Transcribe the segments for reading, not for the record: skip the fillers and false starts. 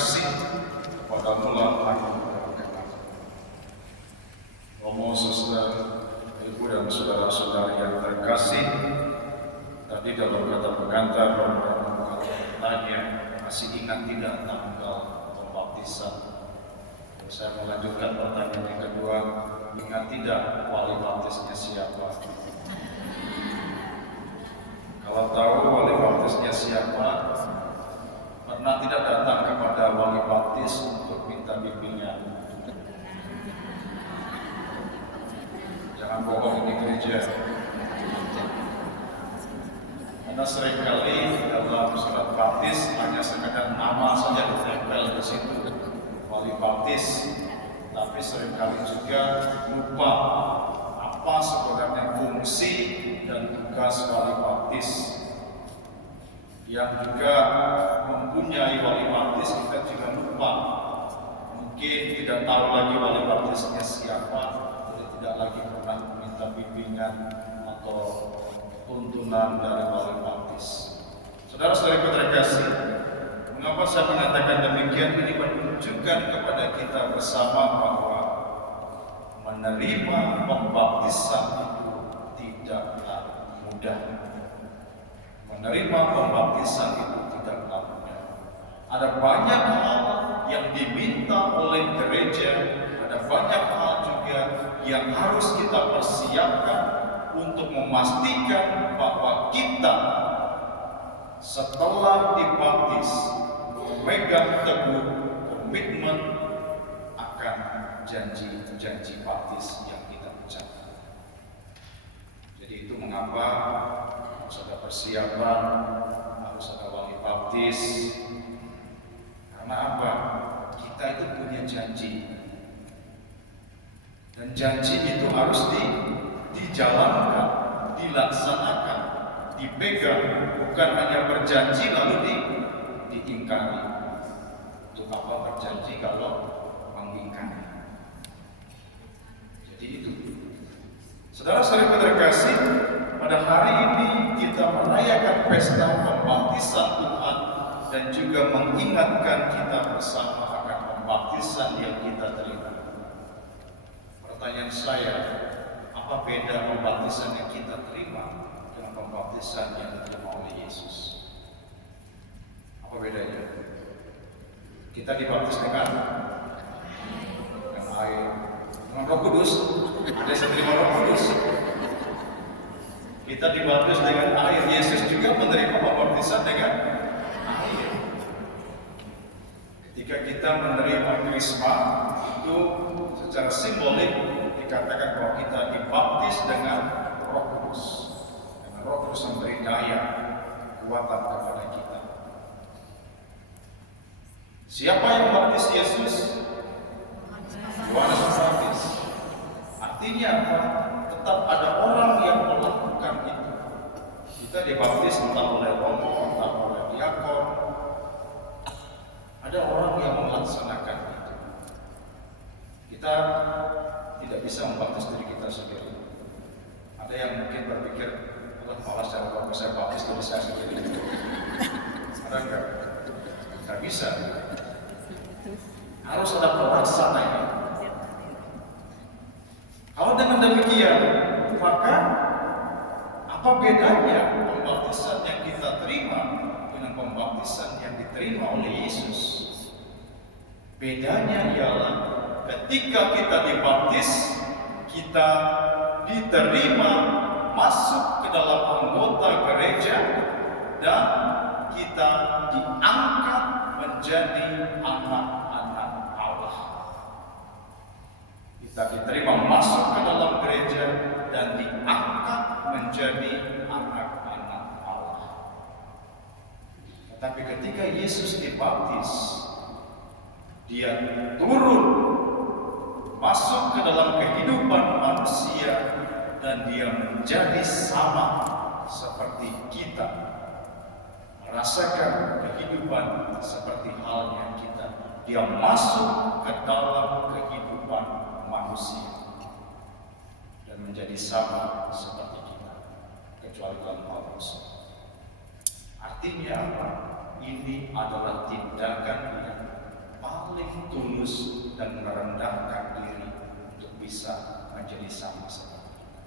kasih kepada mula akhir kehidupan. Romo, Suster, Ibu dan saudara-saudari yang terkasih, tadi dalam kata pengantar Romo tanya, masih ingat tidak tanggal pembaptisan? Saya melanjutkan pertanyaan yang kedua, ingat tidak wali baptisnya siapa? Kalau tahu wali baptisnya siapa, pernah tidak datang kepada wali baptis untuk minta bimbingan? Jangan bohong di gereja. Karena seringkali dalam surat baptis hanya sekedar nama saja ditempel di situ, wali baptis, tapi seringkali juga lupa apa sebenarnya fungsi dan tugas wali baptis. Yang juga mempunyai wali baptis kita juga lupa, mungkin tidak tahu lagi wali baptisnya siapa, jadi tidak lagi pernah meminta bimbingan atau tuntunan dari wali baptis. Saudara-saudari terkasih, mengapa saya mengatakan demikian? Ini menunjukkan kepada kita bersama bahwa menerima pembaptisan itu tidaklah mudah. Menerima pembaptisan itu tidaklah mudah. Ada banyak hal yang diminta oleh gereja, ada banyak hal juga yang harus kita persiapkan untuk memastikan bahwa kita setelah dibaptis memegang teguh komitmen akan janji-janji baptis yang kita ucapkan. Jadi itu mengapa harus ada persiapan, harus ada wali baptis. Karena apa? Kita itu punya janji. Dan janji itu harus dijalankan, dilaksanakan, dipegang, bukan hanya berjanji lalu diingkari. Untuk apa berjanji kalau mengingkari? Jadi itu. Saudara-saudari terkasih, pada hari ini kita merayakan pesta pembaptisan Tuhan dan juga mengingatkan kita bersama akan pembaptisan yang kita terima. Pertanyaan saya, apa beda pembaptisan yang kita terima dengan pembaptisan yang diterima oleh Yesus? Apa bedanya? Kita dibaptis dengan air, dengan Roh Kudus. Ada yang menerima Roh Kudus. Kita dibaptis dengan air. Yesus juga menerima pembaptisan dengan air. Ketika kita menerima krisma, itu secara simbolik dikatakan bahwa kita dibaptis dengan Roh Kudus. Dengan Roh Kudus memberi daya, kekuatan kepada kita. Siapa yang membaptis Yesus? Yohanes Pembaptis. Artinya apa? Tetap ada orang yang melakukan itu. Kita dibaptis entah oleh romo, entah oleh diakon. Ada orang yang melaksanakan itu. Kita tidak bisa membaptis diri kita sendiri. Ada yang mungkin berpikir, malas cara kalau saya baptis diri saya sendiri. Ada enggak? Tidak bisa. Harus ada pelaksananya. Kalau dengan demikian, maka apa bedanya pembaptisan yang kita terima dengan pembaptisan yang diterima oleh Yesus? Bedanya ialah ketika kita dibaptis, kita diterima masuk ke dalam anggota gereja dan kita diangkat menjadi anak-anak Allah. Kita diterima masuk ke dalam gereja dan diangkat menjadi anak-anak Allah. Tetapi ketika Yesus dibaptis, dia turun masuk ke dalam kehidupan manusia dan dia menjadi sama seperti kita, merasakan kehidupan seperti halnya kita. Dia masuk ke dalam kehidupan manusia dan menjadi sama seperti kita, kecuali kalau Paulus. Artinya apa? Ini adalah tindakan yang paling tulus dan merendahkan diri untuk bisa menjadi sama seperti kita.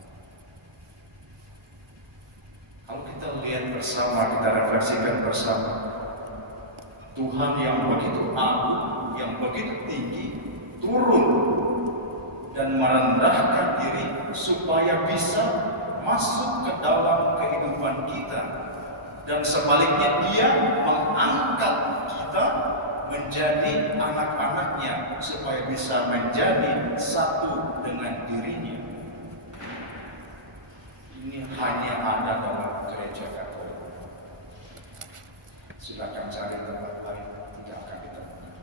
Kalau kita lihat bersama, kita refleksikan bersama, Tuhan yang begitu agung, yang begitu tinggi, turun dan merendahkan diri supaya bisa masuk ke dalam kehidupan kita, dan sebaliknya Dia mengangkat kita menjadi anak-anaknya supaya bisa menjadi satu dengan dirinya. Ini hanya ada dalam gereja Katolik. Silakan cari tempat lain, tidak akan ditemukan.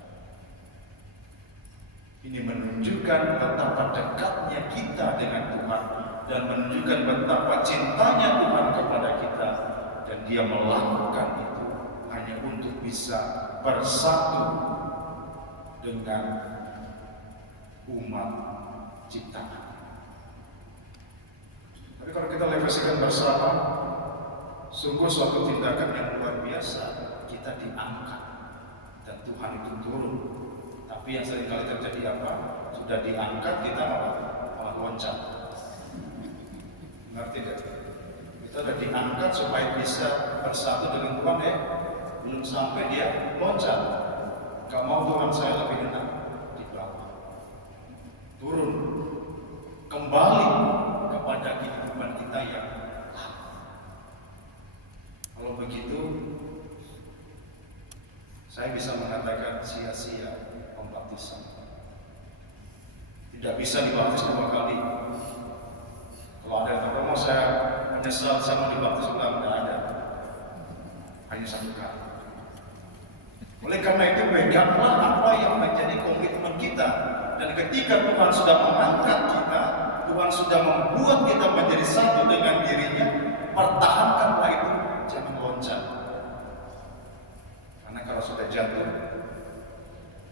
Ini menunjukkan betapa dekatnya kita dengan Tuhan dan menunjukkan betapa cintanya Tuhan kepada kita, dan Dia melakukan itu hanya untuk bisa bersatu dengan umat ciptaan. Tapi kalau kita refleksikan bersama, sungguh suatu tindakan yang luar biasa. Kita diangkat dan Tuhan itu turun. Tapi yang seringkali terjadi apa? Sudah diangkat kita malah loncat. Ngerti tidak? Kita sudah diangkat supaya bisa bersatu dengan Tuhan, belum sampai dia loncat. Gak mau Tuhan saya lebih enak di bawah. Turun kembali kepada kehidupan kita yang lama. Kalau begitu, saya bisa mengatakan sia-sia pembaptisan. Tidak bisa dibaptis 2 kali. Kalau ada yang tahu, saya menyesal sama dibaptis ulang, tidak ada. Hanya 1 kali. Oleh karena itu, peganglah apa yang menjadi komitmen kita. Dan ketika Tuhan sudah mengangkat kita, Tuhan sudah membuat kita menjadi satu dengan dirinya, pertahankanlah itu, jangan loncat. Karena kalau sudah jatuh,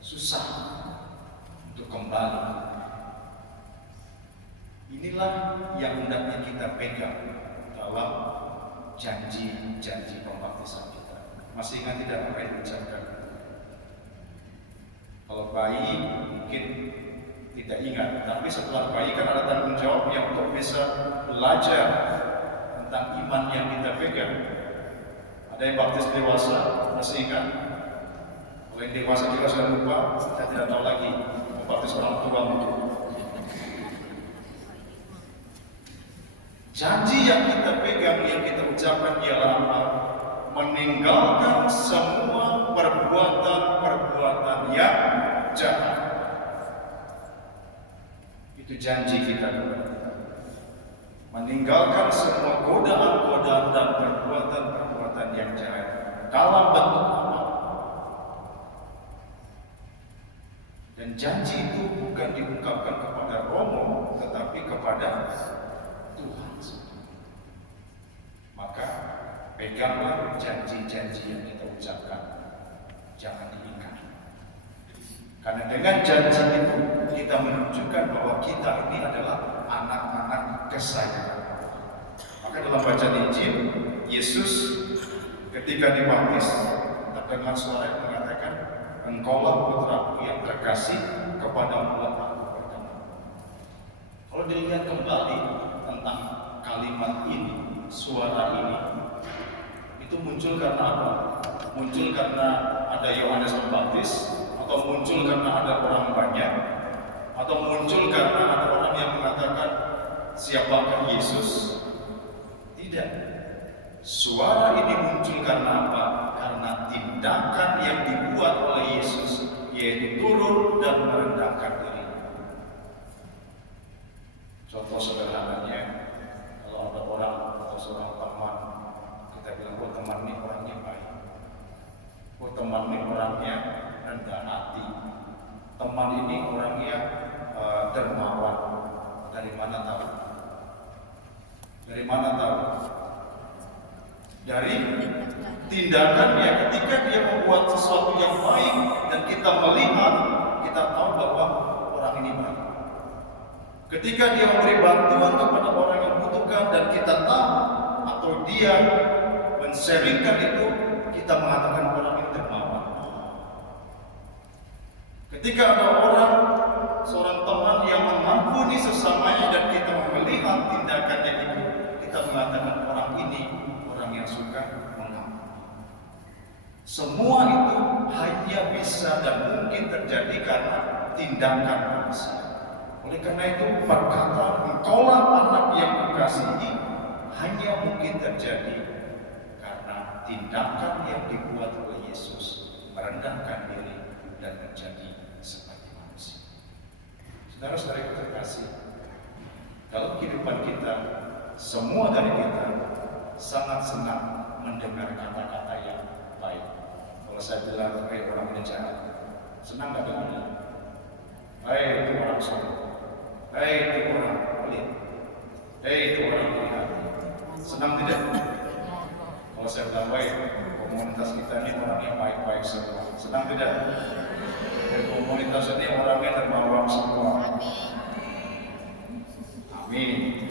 susah untuk kembali. Inilah yang hendaknya kita pegang dalam janji-janji pembaptisan kita. Masih ingat tidak apa yang diucapkan? Kalau bayi mungkin tidak ingat, tapi setelah bayi kan ada tanggung jawab yang untuk bisa belajar tentang iman yang kita pegang. Ada yang baptis dewasa, masih ingat? Kalau yang dewasa juga sudah lupa, kita tidak tahu lagi mau baptis orang tua. Janji yang kita pegang, yang kita ucapkan ialah apa? Meninggalkan semua perbuatan-perbuatan yang jahat. Itu janji kita kepada kita. Meninggalkan semua godaan-godaan dan perbuatan-perbuatan yang jahat dalam bentuk apa? Dan janji itu bukan diungkapkan kepada Romo, tetapi kepada Tuhan. Maka peganglah janji-janji yang kita ucapkan, jangan diingkari. Karena dengan janji itu kita menunjukkan bahwa kita ini adalah anak-anak kesayangan. Maka dalam bacaan Injil, Yesus ketika dibaptis terdengar suara yang mengatakan, "Engkaulah putraku yang terkasih, kepadamu aku berkenan." Kalau dilihat kembali tentang kalimat ini, suara ini, itu muncul karena apa? Muncul karena ada Yohanes Pembaptis, atau muncul karena ada orang banyak, atau muncul karena ada orang yang mengatakan siapakah Yesus? Tidak. Suara ini muncul karena apa? Karena tindakan yang dibuat oleh Yesus, yaitu turun dan merendahkan diri. Contoh sederhananya, kalau ada orang atau seorang teman, kita bilang, "Oh, teman ini orangnya baik. Oh, teman ini orangnya rendah hati. Teman ini orangnya dermawan." Dari mana tahu? Dari mana tahu? Dari tindakannya. Ketika dia membuat sesuatu yang baik dan kita melihat, kita tahu bahwa orang ini baik. Ketika dia memberi bantuan kepada orang yang membutuhkan dan kita tahu, atau dia men-sharingkan itu, kita mengatakan orang ini dermawan. Ketika ada seorang teman yang mengampuni sesamanya dan kita melihat tindakannya itu, kita mengatakan orang ini orang yang suka mengampuni. Semua itu hanya bisa dan mungkin terjadi karena tindakan manusia. Oleh karena itu, perkataan engkaulah anak yang kukasihi hanya mungkin terjadi karena tindakan yang dibuat oleh Yesus, merendahkan diri dan menjadi seperti manusia. Saudara-saudara yang terkasih, dalam kehidupan kita, semua dari kita sangat senang mendengar kata-kata yang baik. Kalau saya bilang, orang ini jahat, senang gak dengarnya? Itu orang sombong, itu orang pelit, itu orang jahat. Senang tidak? Kalau saya bilang baik, komunitas kita ini orang yang baik-baik semua. Senang tidak? Komunitas ini orangnya dermawan semua. Amin.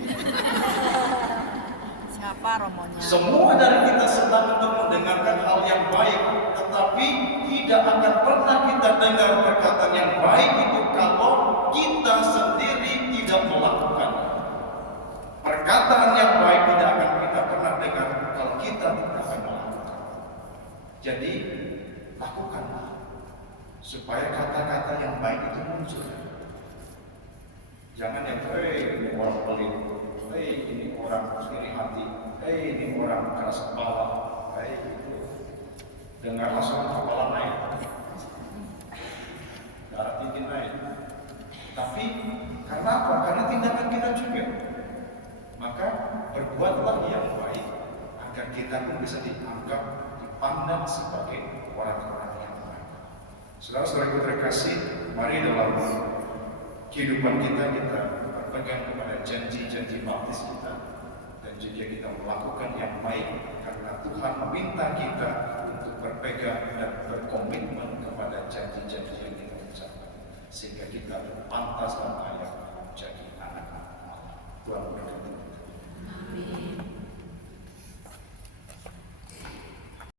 Siapa romonya? Semua dari kita senang untuk mendengarkan hal yang baik, tetapi tidak akan pernah kita dengar perkataan yang baik itu kalau kita sendiri tidak melakukan. Perkataan yang baik tidak akan kita pernah dengar kalau kita tidak akan melakukan. Jadi lakukanlah supaya kata-kata yang baik itu muncul. Jangan yang ini orang pelit, ini orang iri hati, ini orang keras kepala, itu dengar langsung kepala naik, darah tinggi naik. Tapi karena apa? Karena tindakan kita juga. Maka berbuatlah yang baik agar kita pun bisa dianggap, dipandang sebagai orang-orang yang baik. Saudara-saudara terkasih, mari dalam kehidupan kita berpegang kepada janji-janji baptis kita, dan juga kita melakukan yang baik karena Tuhan meminta kita untuk berpegang